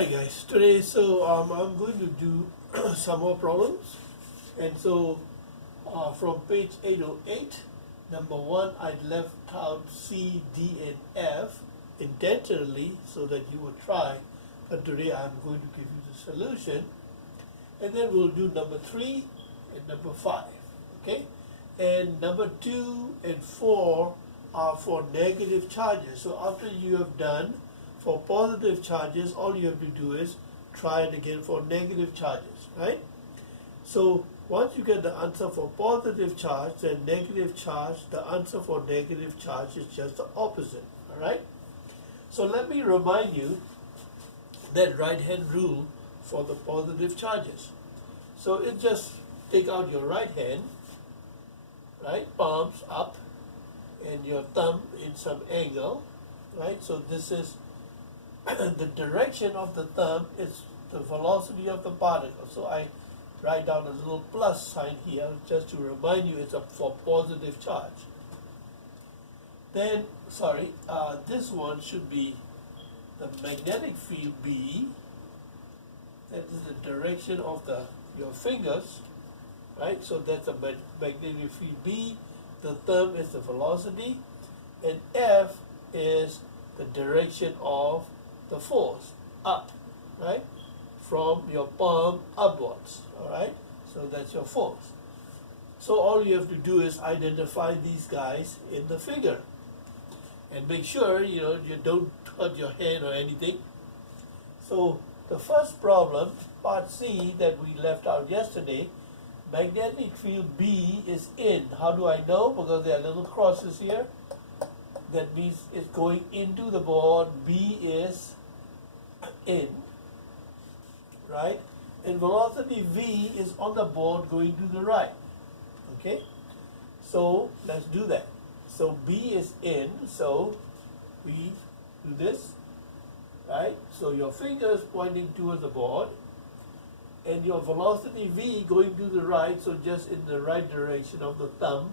Alright guys, today I'm going to do some more problems, and from page 808, number 1 I left out C, D and F intentionally so that you would try, but today I'm going to give you the solution, and then we'll do number 3 and number 5, okay? And number 2 and 4 are for negative charges. So after you have done for positive charges, all you have to do is try it again for negative charges, right? So once you get the answer for positive charge, then negative charge, the answer for negative charge is just the opposite, all right? So let me remind you that right-hand rule for the positive charges. So it just take out your right hand, right, palms up, and your thumb in some angle, right? So this is the direction of the thumb is the velocity of the particle. So I write down a little plus sign here just to remind you it's for positive charge. Then, this one should be the magnetic field B. That is the direction of your fingers, right? So that's a magnetic field B. The thumb is the velocity, and F is the direction of the force, up, right? From your palm upwards, all right? So that's your force. So all you have to do is identify these guys in the figure and make sure, you don't hurt your hand or anything. So the first problem, part C, that we left out yesterday, magnetic field B is in. How do I know? Because there are little crosses here. That means it's going into the board. B is in, right? And velocity V is on the board going to the right, okay? So let's do that. So B is in, so we do this, right? So your finger is pointing towards the board, and your velocity V going to the right, so just in the right direction of the thumb,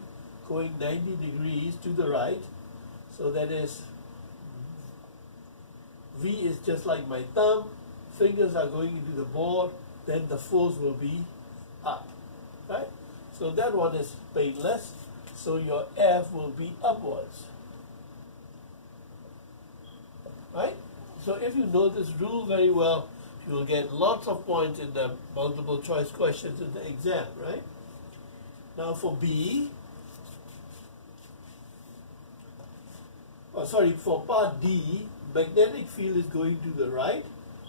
going 90 degrees to the right. So that is, V is just like my thumb, fingers are going into the board, then the force will be up, right? So that one is painless, so your F will be upwards, right? So if you know this rule very well, you will get lots of points in the multiple choice questions in the exam, right? Now for B, for part D, magnetic field is going to the right,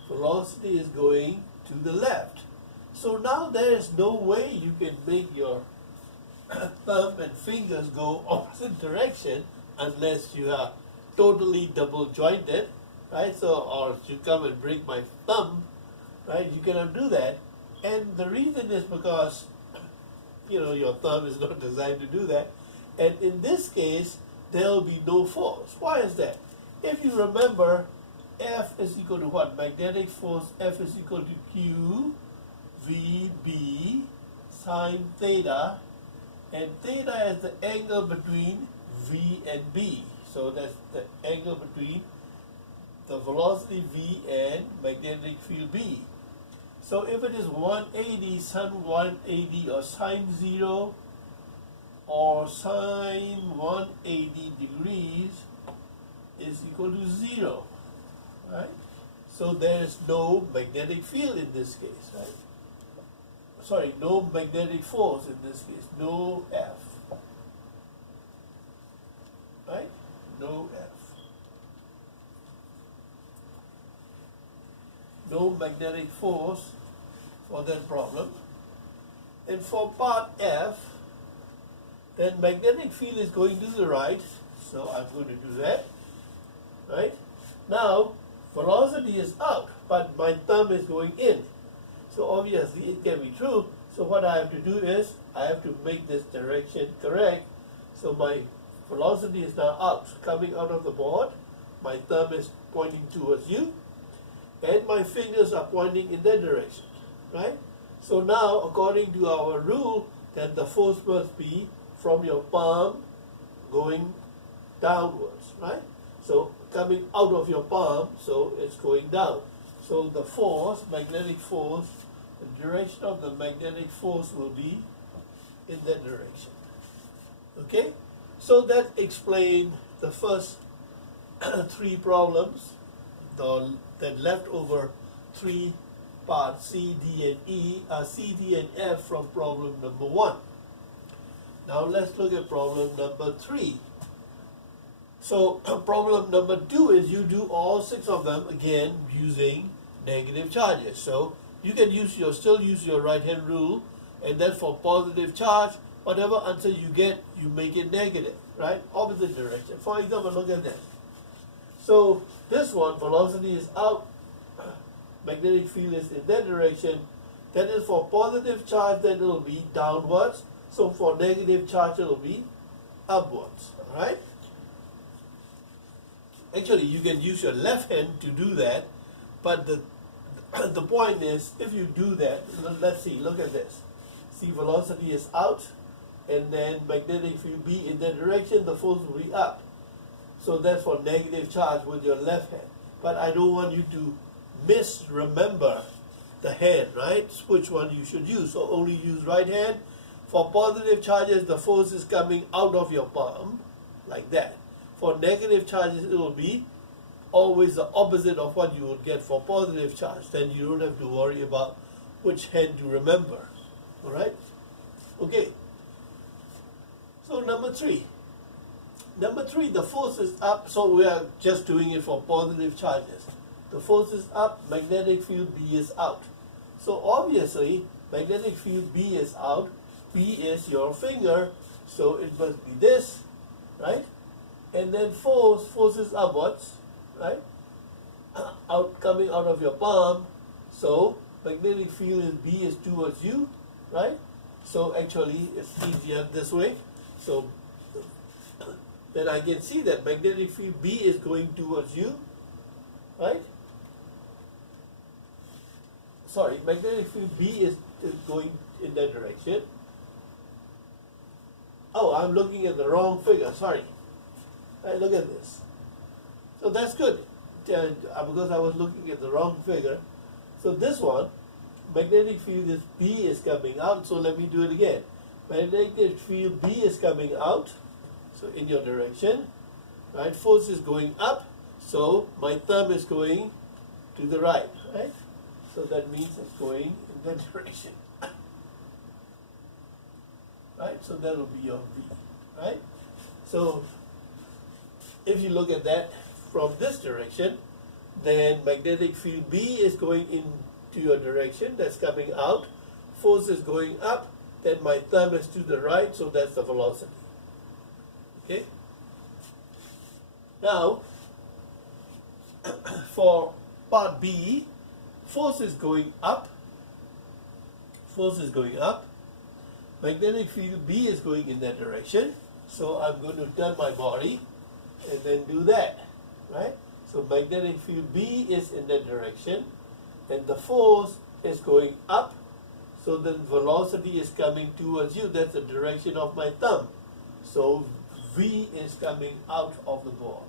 velocity is going to the left. So now there is no way you can make your thumb and fingers go opposite direction unless you are totally double jointed, right? So, or you come and break my thumb, right? You cannot do that. And the reason is because, your thumb is not designed to do that. And in this case, there will be no force. Why is that? If you remember, F is equal to what? Magnetic force F is equal to Q VB sine theta, and theta is the angle between V and B. So that's the angle between the velocity V and magnetic field B. So if it is 180, sin 180 or sine 0 or sine 180 degrees is equal to 0, right? So there is no magnetic field in this case, right? Sorry, no magnetic force in this case, no F, right? No F. No magnetic force for that problem. And for part F, then magnetic field is going to the right, so I'm going to do that, right? Now, velocity is out, but my thumb is going in. So obviously it can be true. So what I have to do is, I have to make this direction correct. So my velocity is now out, coming out of the board. My thumb is pointing towards you, and my fingers are pointing in that direction, right? So now, according to our rule, then the force must be from your palm going downwards, right? So coming out of your palm, so it's going down. So the force, magnetic force, the direction of the magnetic force will be in that direction. Okay? So that explained the first three problems, that left over three parts C, D, and E, C, D, and F from problem number 1. Now let's look at problem number 3. So problem number 2 is you do all 6 of them again using negative charges. So you can still use your right hand rule, and then for positive charge, whatever answer you get, you make it negative, right? Opposite direction. For example, look at that. So this one, velocity is out, magnetic field is in that direction. That is for positive charge, then it will be downwards. So for negative charge, it will be upwards, all right? Actually, you can use your left hand to do that, but the point is, if you do that, let's see, look at this. See, velocity is out, and then magnetic field B in that direction, the force will be up. So that's for negative charge with your left hand. But I don't want you to misremember the hand, right? Which one you should use. So only use right hand. For positive charges, the force is coming out of your palm, like that. For negative charges, it will be always the opposite of what you would get for positive charge. Then you don't have to worry about which hand to remember. All right? Okay. So number 3. Number 3, the force is up. So we are just doing it for positive charges. The force is up, magnetic field B is out. So obviously, magnetic field B is out. B is your finger, so it must be this, right? And then force is upwards, right? Coming out of your palm. So magnetic field is B is towards you, right? So actually it's easier this way. So then I can see that magnetic field B is going towards you, right? Sorry, magnetic field B is going in that direction. Oh, I'm looking at the wrong figure, sorry. Right, look at this. So that's good, because I was looking at the wrong figure. So this one, magnetic field is B is coming out, so let me do it again. Magnetic field B is coming out, so in your direction, right? Force is going up, so my thumb is going to the right, right? So that means it's going in that direction. Right? So that will be your V, right? So if you look at that from this direction, then magnetic field B is going into your direction, that's coming out. Force is going up, then my thumb is to the right, so that's the velocity. Okay? Now, for part B, force is going up. Force is going up. Magnetic field B is going in that direction. So I'm going to turn my body and then do that, right? So magnetic field B is in that direction, and the force is going up. So then velocity is coming towards you. That's the direction of my thumb. So V is coming out of the board.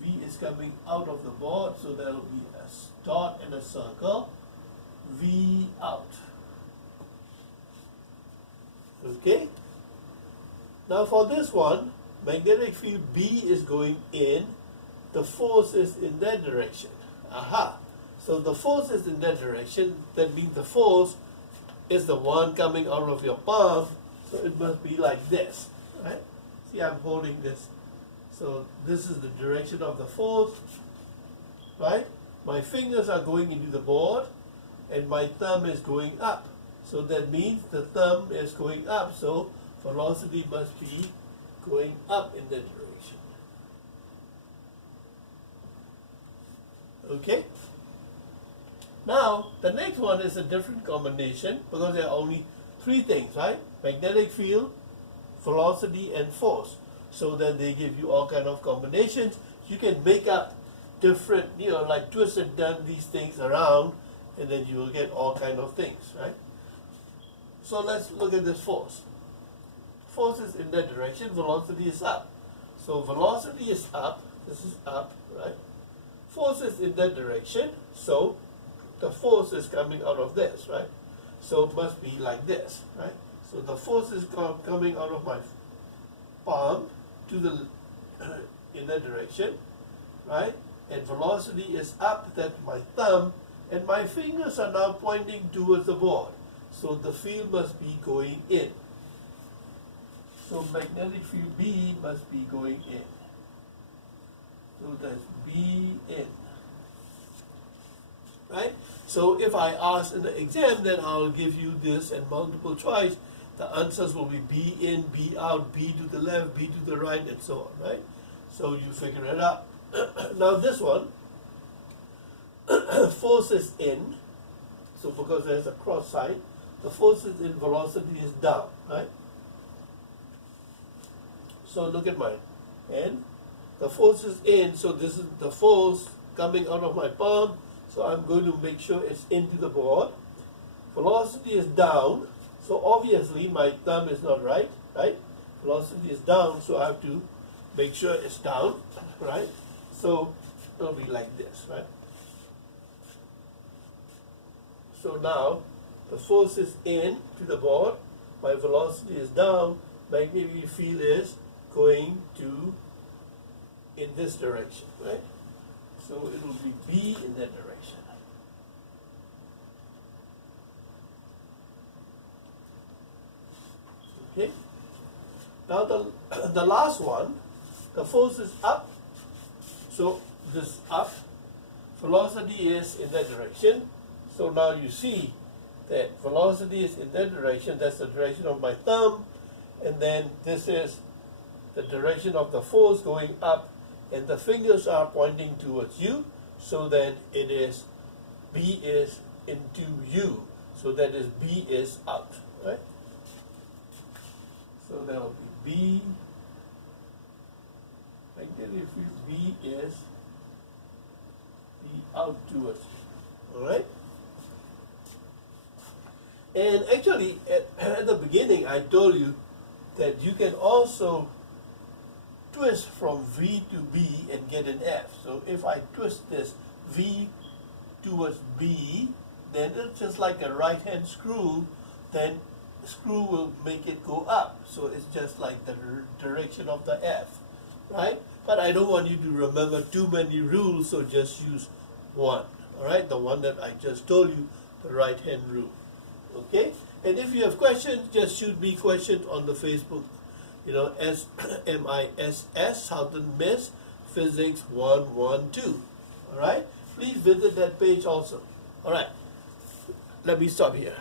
V is coming out of the board, so there will be a dot and a circle. V out. Okay? Now for this one, magnetic field B is going in, the force is in that direction. Aha! So the force is in that direction, that means the force is the one coming out of your palm, so it must be like this, right? See, I'm holding this. So this is the direction of the force, right? My fingers are going into the board, and my thumb is going up. So that means the thumb is going up, so velocity must be going up in that direction. Okay? Now, the next one is a different combination, because there are only 3 things, right? Magnetic field, velocity, and force. So then they give you all kind of combinations. You can make up different, like twist and turn these things around, and then you will get all kind of things, right? So let's look at this force. Force is in that direction, velocity is up. So velocity is up, this is up, right? force is in that direction, so the force is coming out of this, right? So it must be like this, right? So the force is coming out of my palm to the in that direction, right? And velocity is up, that's my thumb, and my fingers are now pointing towards the board. So the field must be going in. So magnetic field B must be going in. So that's B in. Right? So if I ask in the exam, then I'll give you this and multiple choice. The answers will be B in, B out, B to the left, B to the right, and so on, right? So you figure it out. Now this one, force is in. So because there's a cross sign, the force is in, velocity is down, right? So look at mine. And the force is in, so this is the force coming out of my palm. So I'm going to make sure it's into the board. Velocity is down, so obviously my thumb is not right? Velocity is down, so I have to make sure it's down, right? So it'll be like this, right? So now the force is in to the board, my velocity is down, magnetic field is going to in this direction, right? So it will be B in that direction. Okay. Now the last one, the force is up. So this up, velocity is in that direction. So now you see that velocity is in that direction. That's the direction of my thumb, and then this is the direction of the force going up, and the fingers are pointing towards you, so then it is B is into you, so that is B is out, right? So that will be B, magnetic field B is B out towards you, all right? And actually, at the beginning, I told you that you can also twist from V to B and get an F. So if I twist this V towards B, then it's just like a right hand screw, then the screw will make it go up. So it's just like the direction of the F, right? But I don't want you to remember too many rules, so just use one, all right? The one that I just told you, the right hand rule, okay? And if you have questions, just shoot me questions on the Facebook, you know, SMISS, Southern Miss Physics 112. All right? Please visit that page also. All right. Let me stop here.